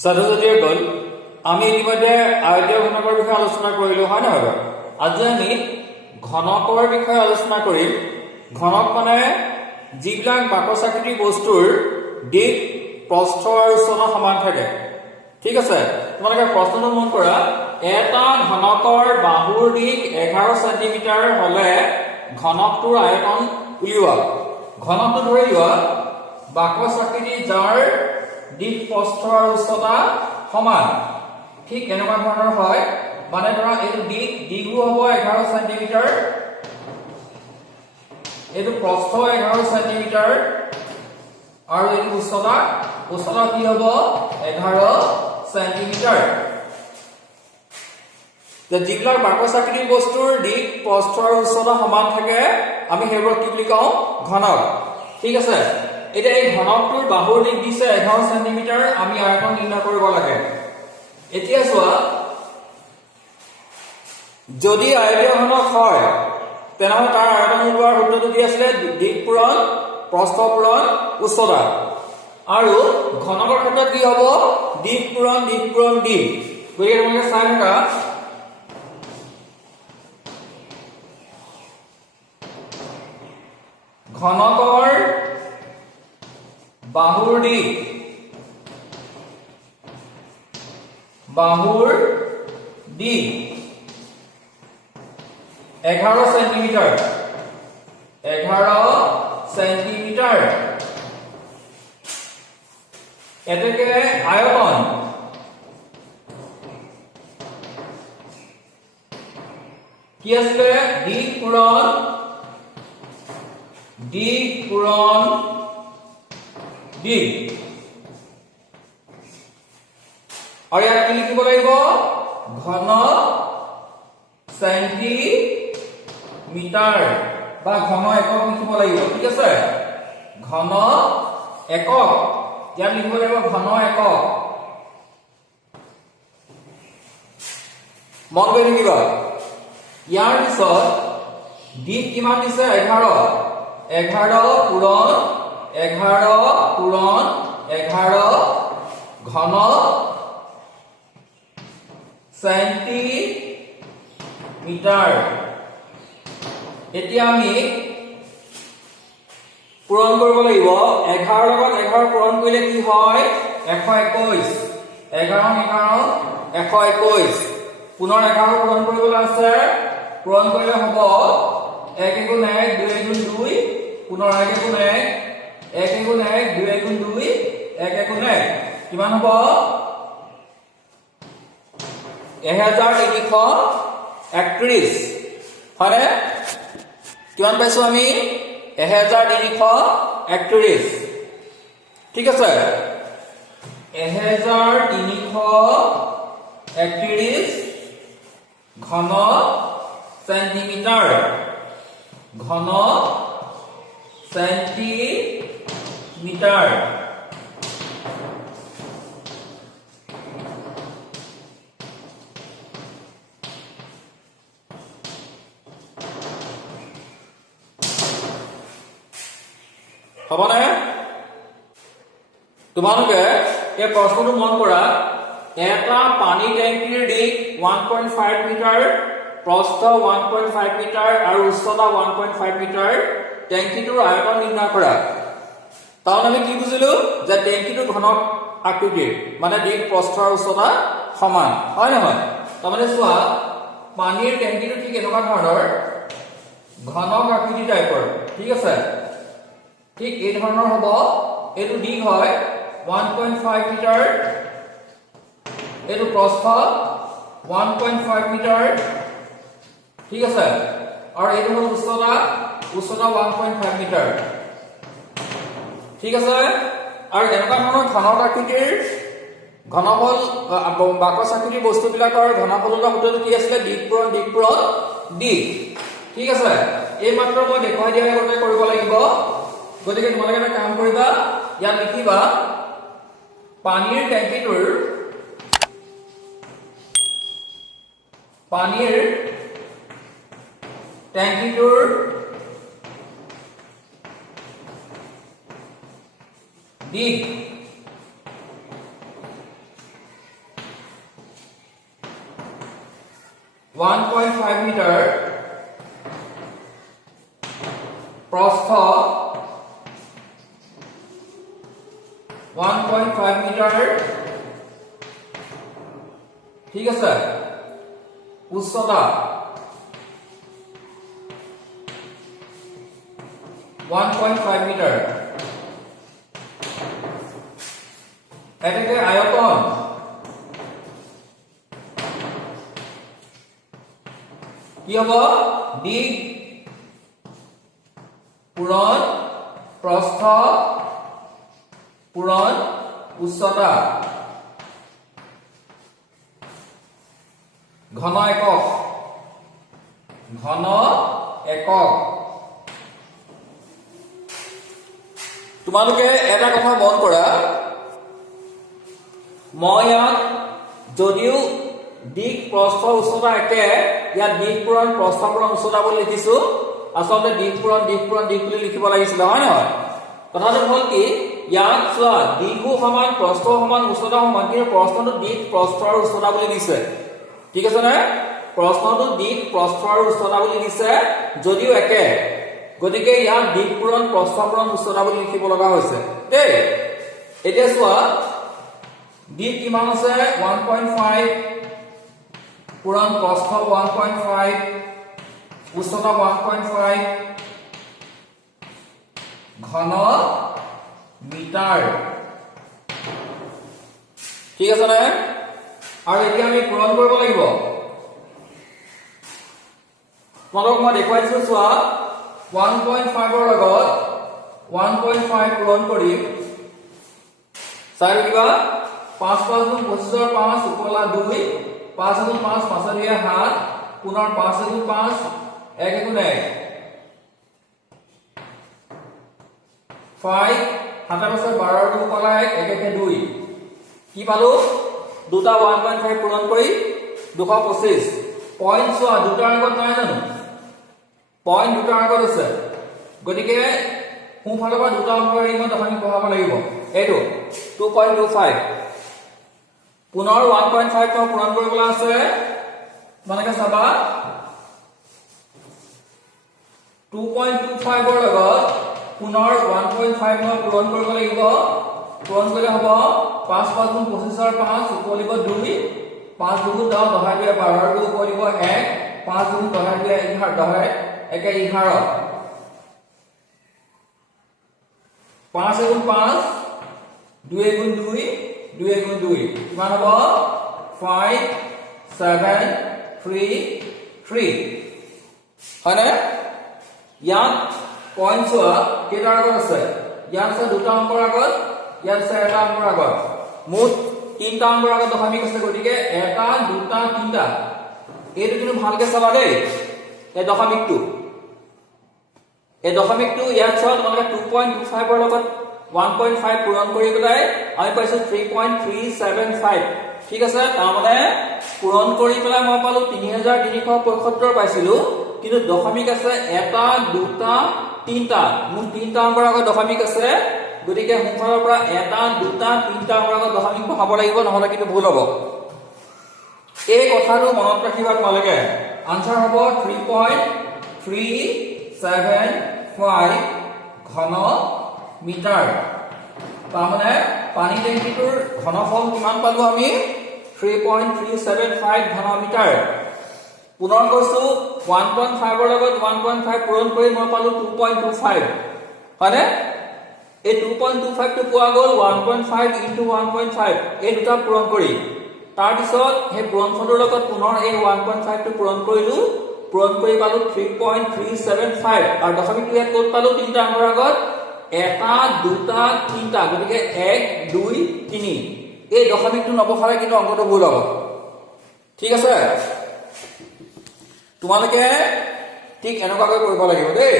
ছাত্ৰ-ছাত্ৰীসকল আমি ইতিমধ্যে আয়তীয় ঘনকৰ বিষয়ে আলোচনা কৰিলো হয় নহয় বাৰু আজি আমি ঘনকৰ বিষয়ে আলোচনা কৰিম ঘনক মানে যিবিলাক বাকচাকৃতি বস্তুৰ দিক প্ৰস্থ আৰু উচ্চতা সমান থাকে ঠিক আছে তোমালোকে প্ৰশ্নটো মন কৰা এটা ঘনকৰ বাহুৰ দিক 11 সেন্টিমিটাৰ হলে ঘনকটোৰ আয়তন উলিওৱা ঘনকটো ধৰি লোৱা বাকচাকৃতি যাৰ দিক প্ৰস্থ আৰু উচ্চতা সমান ঠিক এনেকুৱা ধৰণৰ হয় মানে ধৰা এইটো দিকটো হ'ব 11 সেন্টিমিটাৰ এইটো প্ৰস্থ 11 সেন্টিমিটাৰ আৰু এইটো উচ্চতা কি হ'ব 11 সেন্টিমিটাৰ যে যিবিলাক বাকচাকৃতি বস্তুৰ দিক প্ৰস্থ আৰু উচ্চতা সমান থাকে আমি সেইবোৰ কি বুলি কওঁ ঘনক ঠিক আছে এতিয়া এই ঘনকটোৰ বাহুৰ দিক দিছে 11 সেন্টিমিটাৰ আমি আয়তন নিৰ্ণয় কৰিব লাগে এতিয়া চোৱা যদি আয়তীয় ঘনক হয় তেনেহলে তাৰ আয়তন উলিওৱাৰ সূত্ৰটো কি আছিল দিক পূৰণ প্ৰস্থ পূৰণ উচ্চতা আৰু ঘনকৰ ক্ষেত্ৰত কি হ'ব দিক পূৰণ দিক গতিকে তোমালোকে চাই থাকা ঘনকৰ বাহুৰ দিক 11 সেন্টিমিটাৰ এতেকে আয়তন কি আছিল দিক পূৰণ দিক আৰু ইয়াত কি লিখিব লাগিব ঘন সেন্টিমিটাৰ বা ঘন একক লিখিব লাগিব ঠিক আছে ঘন একক ইয়াত লিখিব লাগিব ঘন একক মন কৰি থাকিবা ইয়াৰ পিছত দিক কিমান দিছে 11 পূৰণ 11 ঘন সেন্টিমিটাৰ এতিয়া আমি পূৰণ কৰিব লাগিব 11 লগত 11 পূৰণ কৰিলে কি হয় 121 121 পুনৰ 11 পূৰণ কৰিবলৈ আছে পূৰণ কৰিলে হ'ব 1 গুণ 1 2 গুণ 2 পুনৰ 1 গুণ 1 1 গুণ 1 2 গুণ 2 1 গুণ 1 কিমান হ'ব 1331 হয়নে কিমান পাইছো আমি 1331 ঠিক আছে 1331 ঘন সেন্টিমিটাৰ হবনে তোমালোকে এই প্ৰশ্নটো মন কৰা এটা পানী টেংকিৰ দিক 1.5 মিটাৰ প্ৰস্থ 1.5 মিটাৰ আৰু উচ্চতা 1.5 মিটাৰ টেংকিটোৰ আয়তন নিৰ্ণয় কৰা তাহলে আমি কি বুজিলো যে টেংকিটো ঘনক আকৃতিৰ মানে দিক প্ৰস্থ আৰু উচ্চতা সমান হয় নহয় তাৰমানে চোৱা পানীৰ টেংকিটো ঠিক এনেকুৱা ধৰণৰ ঘনক আকৃতি টাইপৰ ঠিক আছে ঠিক এই ধৰণৰ হ'ব এইটো দিক হয় 1.5 মিটাৰ এইটো প্ৰস্থ 1.5 মিটাৰ ঠিক আছে আৰু এইটো হ'ল উচ্চতা 1.5 মিটাৰ ঠিক আছে আৰু এনেকুৱা ধৰণৰ ঘনক আকৃতিৰ ঘনফল বাকচাকৃতিৰ বস্তুবিলাকৰ ঘনফলৰ সূত্ৰটো কি আছিলে দিক পূৰণ দিক ঠিক আছে এই মাত্ৰ মই দেখুৱাই দিয়া আগতে কৰিব লাগিব গতিকে তোমালোকে এটা কাম কৰিবা ইয়াত লিখিবা পানীৰ টেংকিটোৰ দিক 1.5 মিটাৰ প্ৰস্থ 1.5 মিটাৰ ঠিক আছে উচ্চতা 1.5 মিটাৰ এটাকে আয়তন কি হ'ব দিক পূৰণ প্ৰস্থ পূৰণ উচ্চতা ঘন একক তোমালোকে এটা কথা মন কৰা মই ইয়াত যদিও দিক প্ৰস্থ উচ্চতা একে ইয়াত দিক পূৰণ প্ৰস্থ পূৰণ উচ্চতা বুলি লিখিছো আচলতে দিক পূৰণ বুলি লিখিব লাগিছিল হয় নহয় কথাটো হ'ল কি ইয়াত চোৱা দিকো সমান প্ৰস্থ সমান উচ্চতা সমান কিন্তু প্ৰশ্নটো দিক প্ৰস্থ আৰু উচ্চতা বুলি দিছে ঠিক আছে নে প্ৰশ্নটো দিক প্ৰস্থ আৰু উচ্চতা বুলি দিছে যদিও একে গতিকে ইয়াত দিক পূৰণ প্ৰস্থ পূৰণ উচ্চতা বুলি লিখিব লগা হৈছে দেই এতিয়া চোৱা দিক কিমান আছে 1.5 পূৰণ প্ৰস্থ 1.5 উচ্চতা 1.5 ঘন মিটাৰ ঠিক আছে নে আৰু এতিয়া আমি পূৰণ কৰিব লাগিব তোমালোকক মই দেখুৱাই দিছো চোৱা 1.5 ৰ লগত 1.5 পূৰণ কৰি চাই কিবা 5 5 গুণ 25 5 উপলা 2 5 গুণ 5 5 দিয়ে 7 পুনৰ 5 গুণ 5 1 গুণ 1 5 7 বছৰ 12 গুণ উপলা 1 1 2 কি পালো দুটা 1.5 পূৰণ কৰি 225 পইণ্ট চোৱা দুটাৰ আগত নাই জানো পইণ্ট দুটাৰ আগত আছে গতিকে সোঁফালৰ পৰা দুটা অংক এৰি মই দশমিক বহাব লাগিব এইটো 2.25 পুনৰ 1.5 টো পূৰণ কৰিবলৈ আছে মানেকে চাবা 2.25 ৰ লগত পুনৰ 1.5 মই পূৰণ কৰিব লাগিব পূৰণ কৰিলে হ'ব 5 5 গুণ 25 5 উপলিব 2 5 গুণ 10 দহাই দিয়ে 12 গুণ উপলিব 1 5 গুণ দহাই দিয়ে 11 দহাই 1 11 5 গুণ 5 2 গুণ 2 2 গুণ 2 কিমান হ'ব 5 7 3 3 হয়নে ইয়াত পইণ্ট চোৱা কেইটাৰ আগত আছে ইয়াত আছে দুটা অংকৰ আগত ইয়াত আছে এটা অংকৰ আগত মুঠ তিনটা অংকৰ আগত দশমিক আছে গতিকে এটা দুটা তিনটা এইটো কিন্তু ভালকে চাবা দেই এই দশমিকটো ইয়াত চোৱা তোমালোকে 2.25 ৰ লগত 1.5 পূৰণ কৰি পেলাই আমি পাইছো 3.375 ঠিক আছে তাৰ মানে পূৰণ কৰি পেলাই মই পালো 3375 পাইছিলো কিন্তু দশমিক আছে এটা দুটা তিনটা মুঠ তিনটা অংকৰ আগত দশমিক আছে গতিকে সোঁফালৰ পৰা এটা দুটা তিনটা অংকৰ আগত দশমিক বহাব লাগিব নহলে কিন্তু ভুল হ'ব এই কথাটো মনত ৰাখিবা তোমালোকে আনসাৰ হ'ব 3.375 ঘন মিটাৰ তাৰমানে পানী টেংকিটোৰ ঘনফল কিমান পালো আমি 3.375 ঘন মিটাৰ পুনৰ কৈছো 1.5 ৰ লগত 1.5 পূৰণ কৰি মই পালো 2.25 হয়নে এই 2.25 টো পোৱা গ'ল 1.5 into 1.5 এই দুটা পূৰণ কৰি তাৰ পিছত এই পূৰণফলৰ লগত পুনৰ এই 1.5 টো পূৰণ কৰিলো পূৰণ কৰি পালো 3.375 আৰু দশমিকটো ইয়াত ক'ত পালো তিনটা অংকৰ আগত এটা দুটা তিনটা গতিকে 1 2 3 এই দশমিকটো নবহালে কিন্তু অংকটো ভুল হ'ব ঠিক আছে তোমালোকে ঠিক এনেকুৱাকৈ কৰিব লাগিব দেই